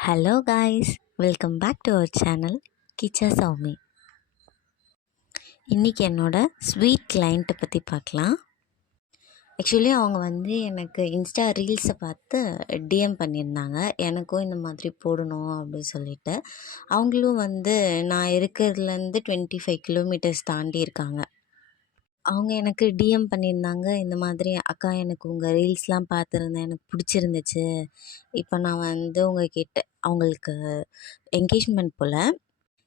Hello guys, welcome back to our channel Kicha Soumi. இன்றைக்கி என்னோடய sweet கிளைண்ட்டை பற்றி பார்க்கலாம். ஆக்சுவலி அவங்க எனக்கு இன்ஸ்டா ரீல்ஸை பார்த்து டிஎம் பண்ணியிருந்தாங்க. எனக்கும் இந்த மாதிரி போடணும் அப்படின்னு சொல்லிட்டு. அவங்களும் நான் இருக்கிறதுலேருந்து 25 கிலோமீட்டர்ஸ் தாண்டி இருக்காங்க. அவங்க எனக்கு டிஎம் பண்ணியிருந்தாங்க. இந்த மாதிரி, "அக்கா, எனக்கு உங்கள் ரீல்ஸ்லாம் பார்த்துருந்தேன், எனக்கு பிடிச்சிருந்துச்சு. இப்போ நான் உங்ககிட்ட அவங்களுக்கு என்கேஜ்மெண்ட் போல்.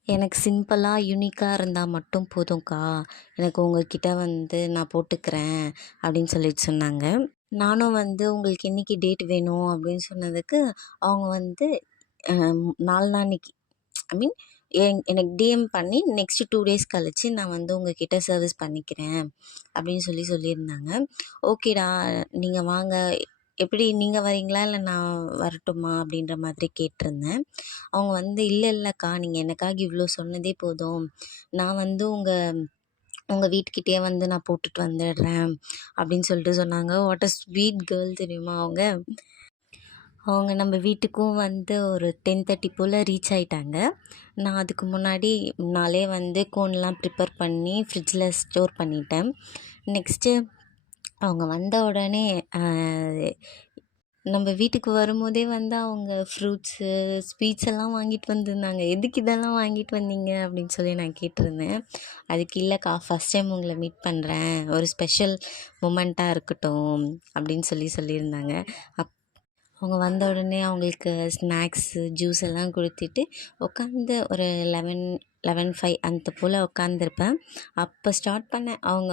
எனக்கு சிம்பிளாக யூனிக்காக இருந்தால் மட்டும் போதும்க்கா. எனக்கு உங்ககிட்ட நான் போட்டுக்கிறேன்" அப்படின்னு சொல்லிட்டு சொன்னாங்க. நானும் உங்களுக்கு என்றைக்கு டேட் வேணும் அப்படின்னு சொன்னதுக்கு, அவங்க நாளான்னைக்கு, ஐ மீன் எனக்கு டிஎம் பண்ணி நெக்ஸ்ட்டு 2 டேஸ் கழித்து நான் உங்ககிட்ட சர்வீஸ் பண்ணிக்கிறேன் அப்படின்னு சொல்லியிருந்தாங்க. ஓகேடா, நீங்கள் வாங்க, எப்படி நீங்கள் வரீங்களா இல்லை நான் வரட்டுமா அப்படின்ற மாதிரி கேட்டிருந்தேன். அவங்க இல்லைக்கா, நீங்கள் எனக்காக இவ்வளோ சொன்னதே போதும். நான் உங்கள் வீட்டுக்கிட்டே நான் போட்டுட்டு வந்துடுறேன் அப்படின்னு சொல்லிட்டு சொன்னாங்க. வாட் அ ஸ்வீட் கேர்ள் தெரியுமா அவங்க. அவங்க நம்ம வீட்டுக்கும் ஒரு 10:30 போல் ரீச் ஆகிட்டாங்க. நான் அதுக்கு முன்னாலே கோன்லாம் ப்ரிப்பேர் பண்ணி ஃப்ரிட்ஜில் ஸ்டோர் பண்ணிட்டேன். நெக்ஸ்ட்டு அவங்க வந்த உடனே நம்ம வீட்டுக்கு வரும்போதே அவங்க ஃப்ரூட்ஸு, ஸ்வீட்ஸ் எல்லாம் வாங்கிட்டு வந்திருந்தாங்க. "எதுக்கு இதெல்லாம் வாங்கிட்டு வந்தீங்க?" அப்படின்னு சொல்லி நான் கேட்டிருந்தேன். "அதுக்கு இல்லைக்கா, ஃபஸ்ட் டைம் உங்களை மீட் பண்ணுறேன், ஒரு ஸ்பெஷல் மொமெண்ட்டாக இருக்கட்டும்" அப்படின்னு சொல்லியிருந்தாங்க. அவங்க வந்த உடனே அவங்களுக்கு ஸ்நாக்ஸு, ஜூஸ் எல்லாம் கொடுத்துட்டு உட்காந்து ஒரு 11:05 அந்த போல் உட்காந்துருப்பேன். அப்போ ஸ்டார்ட் பண்ணேன். அவங்க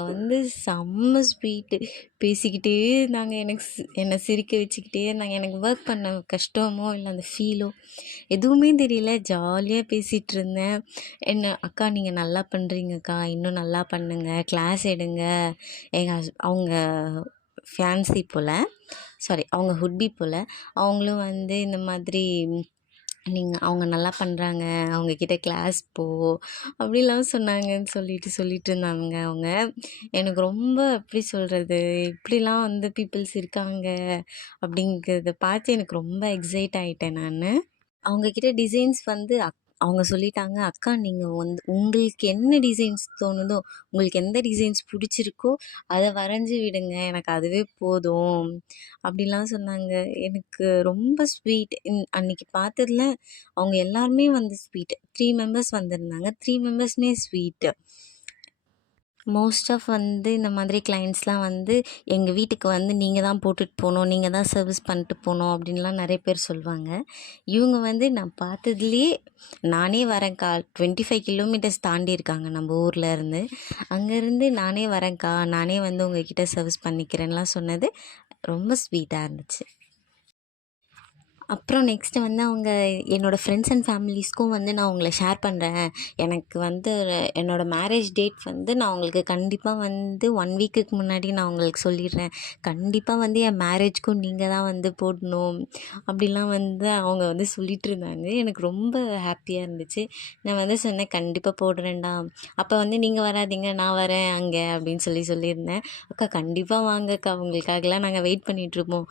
செம்ம ஸ்வீட்டு பேசிக்கிட்டே இருந்தாங்க. என்னை சிரிக்க வச்சுக்கிட்டே இருந்தாங்க. எனக்கு ஒர்க் பண்ண கஷ்டமோ இல்லை அந்த ஃபீலோ எதுவுமே தெரியல. ஜாலியாக பேசிகிட்டு இருந்தேன். "அக்கா, நீங்கள் நல்லா பண்ணுறீங்கக்கா, இன்னும் நல்லா பண்ணுங்கள், கிளாஸ் எடுங்க." அவங்க ஃபியான்சி போல், அவங்க ஹுட்பி போல். அவங்களும் இந்த மாதிரி, அவங்க நல்லா பண்ணுறாங்க, அவங்கக்கிட்ட கிளாஸ் போ அப்படிலாம் சொன்னாங்கன்னு சொல்லிட்டு இருந்தாங்க அவங்க. எனக்கு ரொம்ப எப்படி சொல்கிறது, இப்படிலாம் பீப்புள்ஸ் இருக்காங்க அப்படிங்கிறத பார்த்து எனக்கு ரொம்ப எக்ஸைட் ஆகிட்டேன் நான். அவங்கக்கிட்ட டிசைன்ஸ் அவங்க சொல்லிட்டாங்க, "அக்கா, நீங்கள் உங்களுக்கு என்ன டிசைன்ஸ் தோணுதோ, உங்களுக்கு எந்த டிசைன்ஸ் பிடிச்சிருக்கோ அதை வரைஞ்சி விடுங்க, எனக்கு அதுவே போதும்" அப்படிலாம் சொன்னாங்க. எனக்கு ரொம்ப ஸ்வீட். அன்றைக்கி பார்த்ததுல அவங்க எல்லாருமே ஸ்வீட். 3 மெம்பர்ஸ் வந்திருந்தாங்க. 3 மெம்பர்ஸுமே ஸ்வீட்டு. மோஸ்ட் ஆஃப் இந்த மாதிரி கிளைண்ட்ஸ்லாம் எங்கள் வீட்டுக்கு நீங்கள் தான் போட்டுட்டு போகணும், நீங்கள் தான் சர்வீஸ் பண்ணிட்டு போகணும் அப்படின்லாம் நிறைய பேர் சொல்லுவாங்க. இவங்க நான் பார்த்ததுலேயே, "நானே வரேன்க்கா, 25 கிலோமீட்டர்ஸ் தாண்டி இருக்காங்க நம்ம ஊரில் இருந்து, அங்கேருந்து நானே வரேன்க்கா, நானே உங்ககிட்ட சர்வீஸ் பண்ணிக்கிறேன்லாம்" சொன்னது ரொம்ப ஸ்வீட்டாக இருந்துச்சு. அப்புறம் நெக்ஸ்ட்டு அவங்க என்னோடய ஃப்ரெண்ட்ஸ் அண்ட் ஃபேமிலிஸ்க்கும் நான் உங்களை ஷேர் பண்ணுறேன். எனக்கு என்னோடய மேரேஜ் டேட் நான் உங்களுக்கு கண்டிப்பாக 1 வீக்குக்கு முன்னாடி நான் உங்களுக்கு சொல்லிடுறேன். கண்டிப்பாக என் மேரேஜ்க்கும் நீங்கள் தான் போடணும் அப்படிலாம் அவங்க சொல்லிகிட்டு இருந்தாங்க. எனக்கு ரொம்ப ஹாப்பியாக இருந்துச்சு. நான் சொன்னேன், "கண்டிப்பாக போடுறேன்டா. அப்போ நீங்கள் வராதீங்க, நான் வரேன் அங்கே" அப்படின்னு சொல்லியிருந்தேன். "அக்கா, கண்டிப்பாக வாங்கக்கா, உங்களுக்காகலாம் நாங்கள் வெயிட் பண்ணிகிட்ருப்போம்"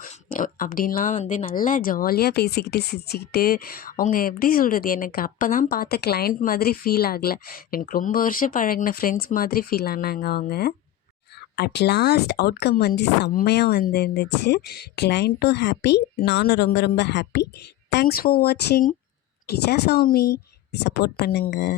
அப்படின்லாம் நல்லா ஜாலியாக பேசிக்கிட்டு சிரிச்சுக்கிட்டு, அவங்க எப்படி சொல்கிறது, எனக்கு அப்போ தான் பார்த்த கிளைண்ட் மாதிரி ஃபீல் ஆகலை. எனக்கு ரொம்ப வருஷம் பழகின ஃப்ரெண்ட்ஸ் மாதிரி ஃபீல் ஆனாங்க அவங்க. அட் லாஸ்ட் அவுட்கம் செம்மையாக இருந்துச்சு. கிளைண்ட்டும் ஹாப்பி, நானும் ரொம்ப ரொம்ப ஹாப்பி. தேங்க்ஸ் ஃபார் வாட்சிங். கிச்சா சௌமி. சப்போர்ட் பண்ணுங்கள்.